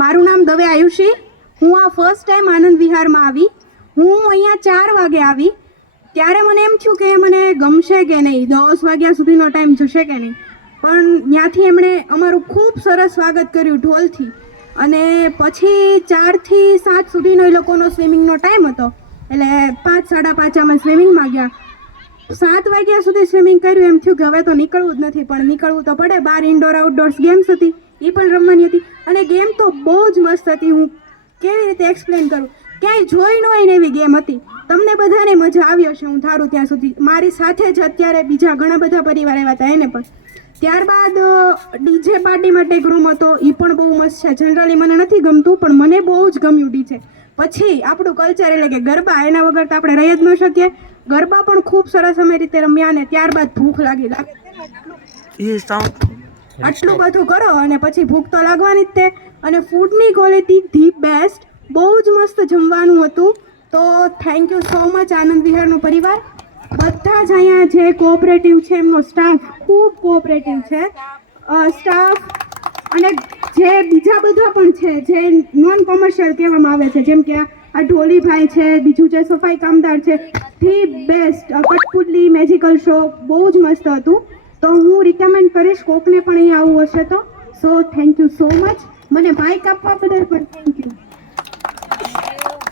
મારું નામ દવે આયુષી. હું આ ફર્સ્ટ ટાઈમ આનંદ વિહારમાં આવી. હું અહીંયા 4 વાગે આવી ત્યારે મને એમ થયું કે મને ગમશે કે નહીં, 10 વાગ્યા સુધીનો ટાઈમ જશે કે નહીં. પણ ત્યાંથી એમણે અમારું ખૂબ સરસ સ્વાગત કર્યું ઢોલથી. અને પછી 4 થી 7 સુધીનો એ લોકોનો સ્વિમિંગનો ટાઈમ હતો, એટલે 5, 5:30 અમે સ્વિમિંગમાં ગયા. 7 વાગ્યા સુધી સ્વિમિંગ કર્યું. એમ થયું કે હવે તો નીકળવું જ નથી, પણ નીકળવું તો પડે. 12 ઇન્ડોર આઉટડોર્સ ગેમ્સ હતી, એ પણ રમવાની હતી. અને ગેમ તો બહુ જ મસ્ત હતી. હું કેવી રીતે એક્સપ્લેન કરું, ક્યાંય જોઈ ન હોય ને એવી ગેમ હતી. તમને બધાને મજા આવી હશે હું ધારું ત્યાં સુધી. મારી સાથે જ અત્યારે બીજા ઘણા બધા પરિવાર આવ્યા હતા એને પણ. ત્યારબાદ ડીજે પાર્ટી માટે એક રૂમ હતો, એ પણ બહુ મસ્ત છે. જનરલી મને નથી ગમતું, પણ મને બહુ જ ગમ્યું ડીજે. પછી આપણું કલ્ચર એટલે કે ગરબા, એના વગર તો આપણે રહી જ ન શકીએ. ગરબા પણ ખૂબ સરસ અમે રીતે રમ્યા. અને ત્યારબાદ ભૂખ લાગે આટલું બધું કરો અને પછી ભૂખ તો લાગવાની જ તે. અને ફૂડની ક્વોલિટી ધી બેસ્ટ, બહુ જ મસ્ત જમવાનું હતું. તો થેન્ક યુ સો મચ આનંદ વિહારનો પરિવાર. બધા જ અહીંયા જે કોઓપરેટિવ છે, એમનો સ્ટાફ ખૂબ કોઓપરેટિવ છે. સ્ટાફ અને જે બીજા બધા પણ છે જે નોન કોમર્શિયલ કહેવામાં આવે છે, જેમ કે આ ઢોલીભાઈ છે, બીજું જે સફાઈ કામદાર છે, ધી બેસ્ટ. કઠપુતલી મેજિકલ શો બહુ જ મસ્ત હતું. તો હું રિકમેન્ડ કરીશ કોકને પણ અહીંયા આવવું હશે તો. So thank you so much. મને માઇક આપવા બદલ પણ થેન્ક યુ.